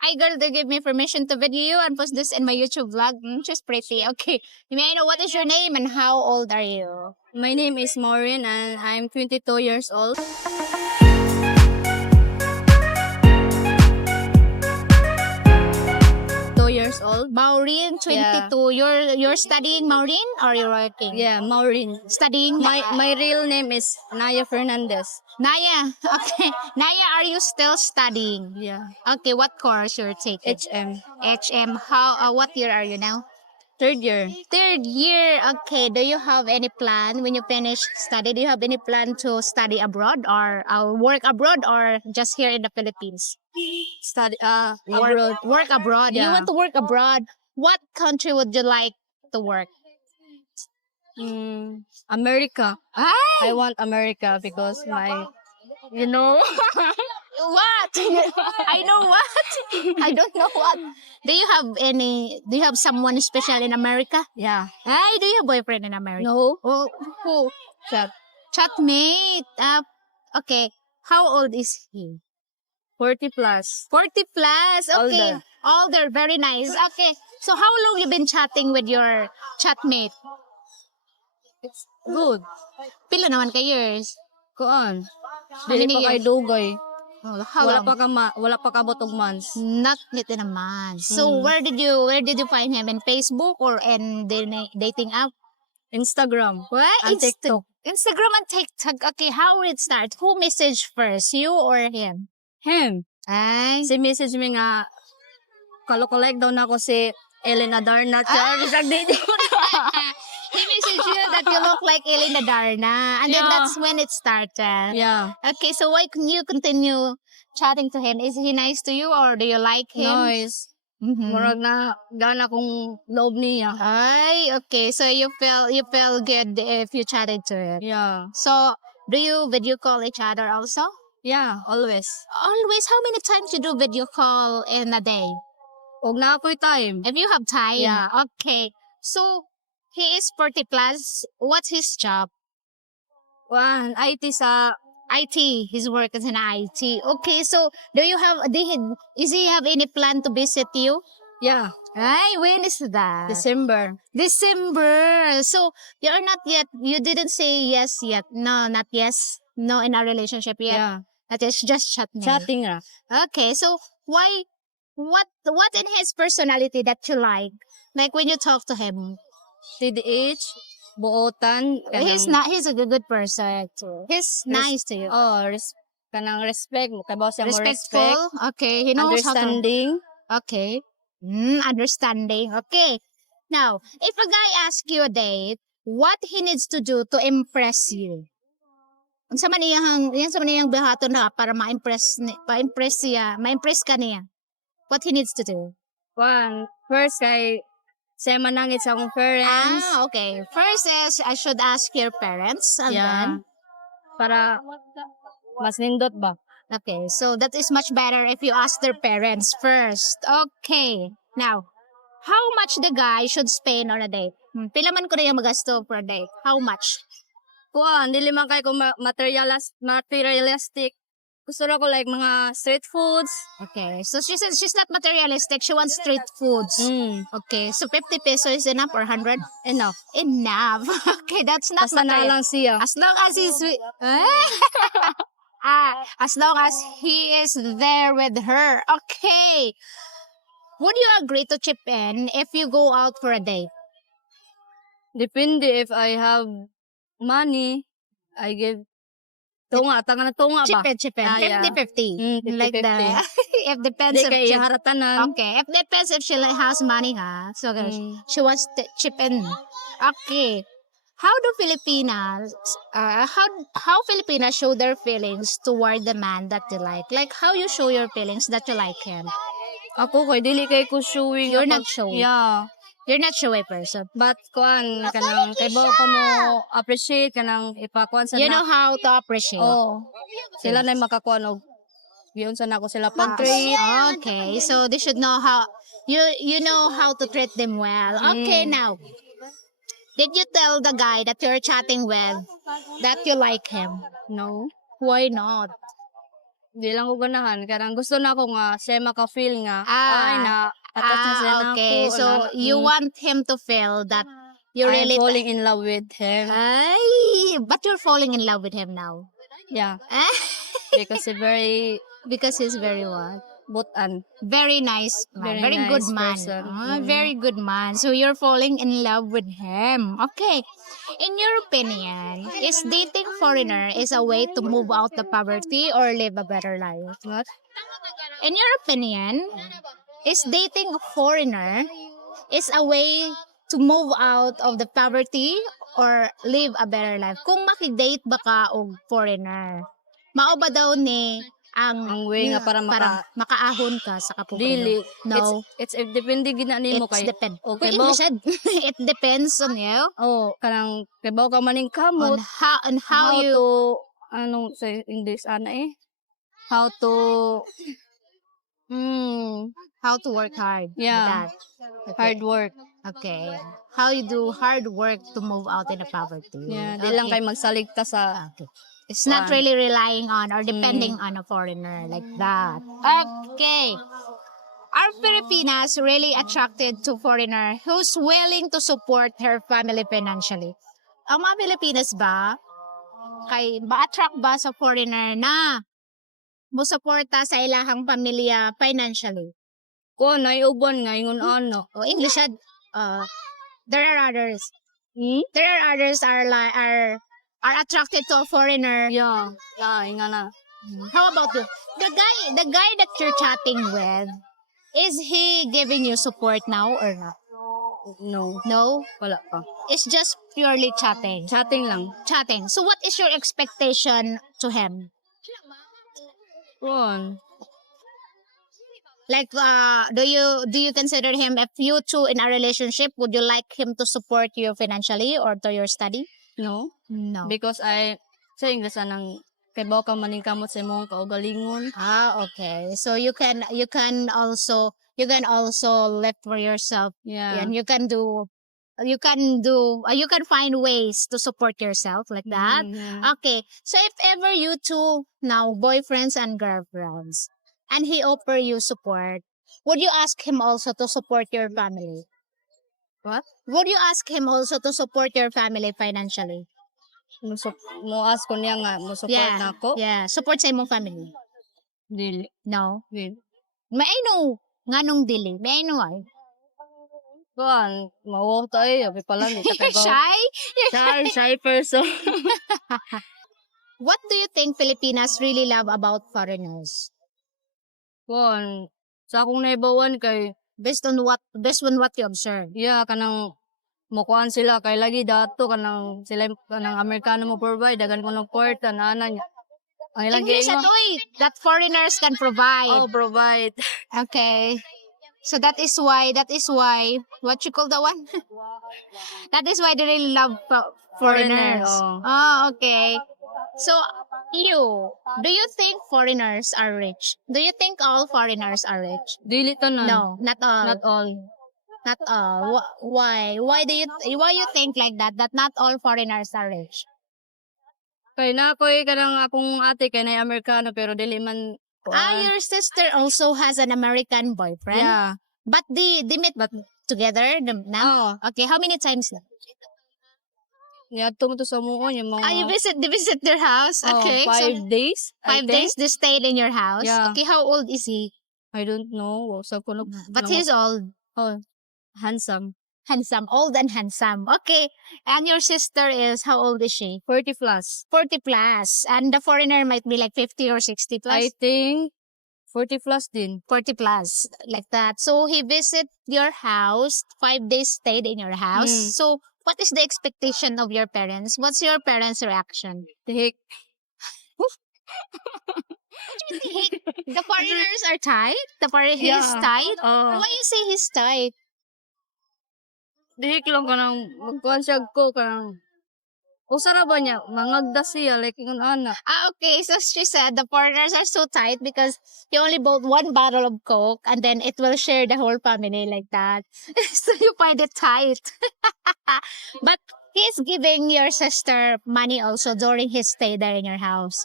Hi girl, they give me permission to video you and post this in my YouTube vlog. She's pretty. Okay. May I know what is your name and how old are you? My name is Maureen and I'm 22 years old. 2 years old. Maureen, 22. You're studying Maureen or you're working? Yeah, Maureen. Studying My real name is Naya Fernandez. Naya. Okay. Naya, are you still studying? Yeah. Okay, what course you're taking? HM. HM. How what year are you now? 3rd year. Third year. Okay. Do you have any plan when you finish study? Do you have any plan to study abroad or work abroad or just here in the Philippines? Study abroad. Work abroad. You Yeah. want to work abroad. What country would you like to work? America. Ah, I want America because you know, what? I know what. I don't know what. Do you have someone special in America? yeah. Ay, do you have boyfriend in America? No. Oh, who? Chat. Chatmate. Okay. How old is he? 40 plus. 40 plus. Okay. Older. Older. Very nice. Okay. So how long you been chatting with your chatmate? It's good. Pila naman ka years? Kuan. How Dili many pa kay years? dugay. Oh, how Wala long? wala pa kabot og months. Not nito naman. So where did you find him in Facebook or in the dating app? Instagram. What? And TikTok. Instagram and TikTok. Okay, how will it start? Who messaged first, you or him? Him. Ay. Si message mi nga kalo-collect daw na ako si Elena Darnat. Bisag dito. He messaged you that you look like Elena Darna. And then Yeah. that's when it started. Yeah. Okay, so why can you continue chatting to him? Is he nice to you or do you like him? Nice. Mhm. Murag na gana kong loob niya. Ay, okay. So you feel good if you chatted to it. Yeah. So do you video call each other also? Yeah, always. Always. How many times you do video call in a day? Og na ako'y time. If you have time. Yeah. Okay. So he is 40 plus. What's his job? One, IT sa IT. His work is in IT. Okay. So is he have any plan to visit you? yeah, Ay, when is that? December. December. So you didn't say yes yet. No, not yes. No, in a relationship yet. Yeah. That is just chatting. Chatting ra. Okay, so what in his personality that you like? Like when you talk to him, TDH, buotan. he's a good person too. He's nice to you. Oh, kanang respect. Kay boss mo respect. Respectful. Okay, he knows how to. Understanding. Okay. Understanding. Okay. Now, if a guy asks you a date, what he needs to do to impress you? Ang sa maniyang bihaton na para ma-impress ka niya. What he needs to do? One, first kay say manangit sa akong parents. Okay. First is I should ask your parents and then Para mas nindot ba? okay, so that is much better if you ask their parents first. Okay. Now, how much the guy should spend on a date? Pila man ko na yung magasto per date? How much? Kuan, dili man kay ko materialistic. Gusto na ko like mga street foods. Okay. So she says she's not materialistic. She wants street foods. Okay. So 50 pesos is enough or 100? Enough. Enough. Okay, that's not Basta na material. lang siya. As long as he's as long as he is there with her. Okay. Would you agree to chip in if you go out for a date? Depende if I have money, I give tunga, tanga na tunga ba? Chip in. Yeah. 50-50. 50-50. Like that. If depends Di if kay haratanan. okay. If depends if she has money, ha? So she wants to chip in. Okay. How do Filipinas, how Filipinas show their feelings toward the man that they like? Like how you show your feelings that you like him? Ako kay dili kay ko showing. You're not showing. Yeah. You're not showy person. But kuan kanang kay ba ko mo appreciate kanang ipakuan sa You know how to appreciate. Oh. Sila na makakuan og giyon sa nako sila pag-treat. Okay, so they should know how you know how to treat them well. Okay, now. Did you tell the guy that you're chatting with that you like him? No. Why not? Di lang ko ganahan. Karang gusto na ako nga siya maka-feel nga. Ay, Ah, na atas na siya na okay. ako. So, you want him to feel that you I'm really... falling in love with him. Ay, but you're falling in love with him now. Yeah. Ah, Because he's very because he's very what? butan. Very nice man. Very Very good nice man. person. Ah, Mm. very good man. So you're falling in love with him. Okay. In your opinion, is dating foreigner is a way to move out the poverty or live a better life? What? In your opinion, is dating a foreigner is a way to move out of the poverty or live a better life? Kung makidate ba ka og foreigner, mao ba daw ni Ang way nga para makaahon ka sa kapobrelo? Dili. No. It's depende gina nimo It's kay. depend. Okay, Kung bawo. English said, it depends on you. Oh, kanang kay bawo ka maning On kamot. how you to anong sa English ana eh? How to how to work hard. Like Yeah. that. Okay. hard work. Okay. How you do hard work to move out in the poverty. Yeah, di lang Okay. kay magsalig ta sa Okay. It's not Kuan. really relying on or depending on a foreigner like that. Okay. Are Filipinas really attracted to foreigner who's willing to support her family financially? Ang mga Pilipinas ba, kay ma-attract ba sa foreigner na musuporta sa ilahang pamilya financially? ko na uban nga ingon ano. O English said, there are others. Hmm? There are others are attracted to a foreigner. Yeah. Yeah, inga na. How about you? The guy that you're chatting with, is he giving you support now or not? No, No? wala pa. It's just purely chatting. Chatting lang. Chatting. So what is your expectation to him? Kuan. Like do you consider him, if you two in a relationship, would you like him to support you financially or to your study? No. No. Because sa English anang kay bawo ka maning kamot sa imong kaugalingon. Okay. So you can also live for yourself, Yeah. and you can find ways to support yourself like that. Mhm. Okay. So if ever you two now boyfriends and girlfriends, and he offer you support, would you ask him also to support your family? What? Would you ask him also to support your family financially? Mo ask ko niya nga mo support Yeah. na ako. Yeah, support sa imong family. Dili. No. Dili. Maino nganong dili? Maino ay. Kuan, mawo tayo abi pala ni sa kay bawo. Shy? Shy person. What do you think Filipinas really love about foreigners? Kuan, sa akong naibawan kay Based on what you observe? yeah kanang mukuan sila kay lagi dato kanang sila kanang Amerikano mo provide dagan ko ng kwarta na ana niya. Ang ilang English gingo. atoy, that foreigners can provide. Oh, provide. Okay. So that is why what you call that one? That is why they really love foreigners. Foreigner, oh. Oh, okay. So do you think foreigners are rich? Do you think all foreigners are rich? Dili tanan. No, not all. Not all. Not all. Why? Why you think like that? That not all foreigners are rich? Kay na koy kanang akong ate kay na Amerikano pero dili man Your sister also has an American boyfriend. Yeah. But they met But together now. oh, Okay, how many times na? niadto mo to sa muon yung mga You visit their house. Okay. 5 days. I 5 think. days they stayed in your house. Yeah. Okay, how old is he? I don't know. So kuno But he's old. oh, handsome. Handsome. Old and handsome. Okay. And your sister is, how old is she? 40 plus. 40 plus. And the foreigner might be like 50 or 60 plus. I think 40 plus din. 40 plus. Like that. So he visit your house. 5 days stayed in your house. Mm. So what is the expectation of your parents? What's your parents' reaction? Tihik. The foreigners are tight? He's Yeah. tight? Oh. Why you say he's tight? Dihik lang kanang magkuhan siya ko kanang usa na ba niya mangagda siya like ingon ana. Okay. So she said the foreigners are so tight because he only bought 1 bottle of Coke and then it will share the whole family like that. So you find it tight. But he's giving your sister money also during his stay there in your house.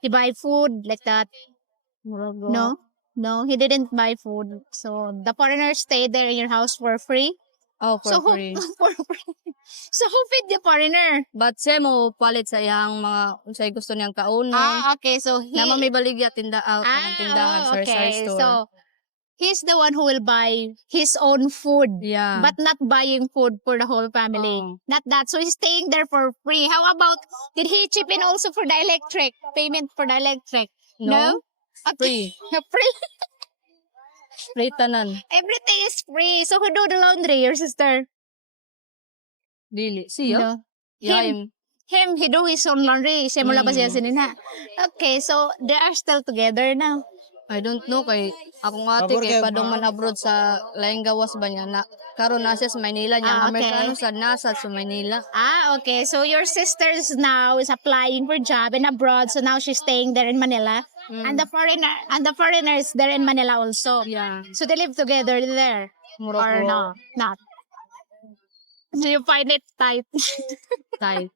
He buy food like that. No? No, he didn't buy food. So the foreigner stayed there in your house for free. Oh, for So who free. for free. So who feed the foreigner? But siya mo palit sa iyang mga unsay gusto niyang kaunon. Okay. So he Nama may baligya tindahan sa okay. store. So he's the one who will buy his own food, Yeah. but not buying food for the whole family. Oh. Not that. So he's staying there for free. How about, did he chip in also for the electric? Payment for the electric? No? Okay. Free. Free. Free tanan. Everything is free. So who do the laundry? Your sister? Dili. Siya? No. Yeah, Him, he do his own laundry. Siya mula ba siya sinina? Okay, so they are still together now. I don't know kay akong ate kay padong man abroad sa laing gawas ba niya na karon na siya sa Manila niya. Ah, okay. Amerikano sa nasa sa Manila. Okay. So your sisters now is applying for job in abroad. So now she's staying there in Manila. And the foreigner is there in Manila also. Yeah. So they live together there. Or no? Not. Do you find it tight? Tight.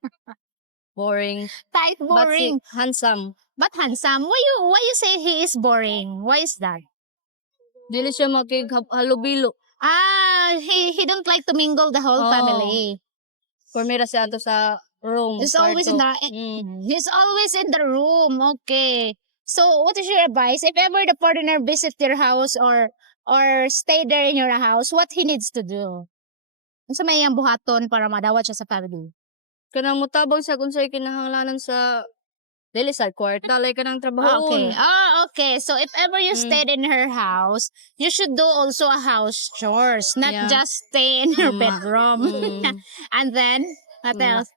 Boring. Tight, boring. But handsome. But handsome. Why you say he is boring? Why is that? Dili siya makighalubilo. He don't like to mingle the whole Oh. family. Pumira siya ato sa room. He's always in kwarto. the he's always in the room. Okay. So what is your advice? If ever the foreigner visit your house or stay there in your house, what he needs to do? Unsa may iyang buhaton para madawat siya sa family? Kanang mutabang siya kung sa'y kinahanglanan sa dili sa kwarta. Like kanang trabaho. Okay. Okay. So if ever you stayed in her house, you should do also a house chores, not Yeah. just stay in her Mm. bedroom. And then, what Mm. else?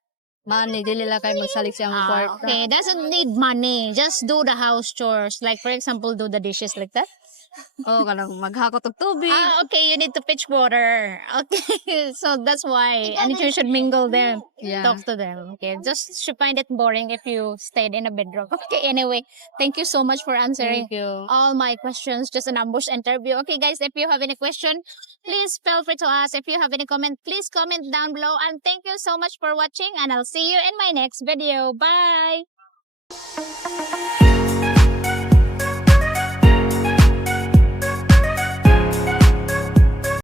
Mani, dili lang kayo magsalik siyang kwarta. Okay, doesn't need money. Just do the house chores. Like, for example, do the dishes like that. Oh, kanang maghakot og tubig. Okay, you need to fetch water. Okay, so that's why. And you should mingle them. Yeah. Talk to them. Okay, just should find it boring if you stayed in a bedroom. Okay, anyway, thank you so much for answering Thank you. all my questions. Just an ambush interview. Okay, guys, if you have any question, please feel free to ask. If you have any comment, please comment down below. And thank you so much for watching. And I'll see you in my next video. Bye!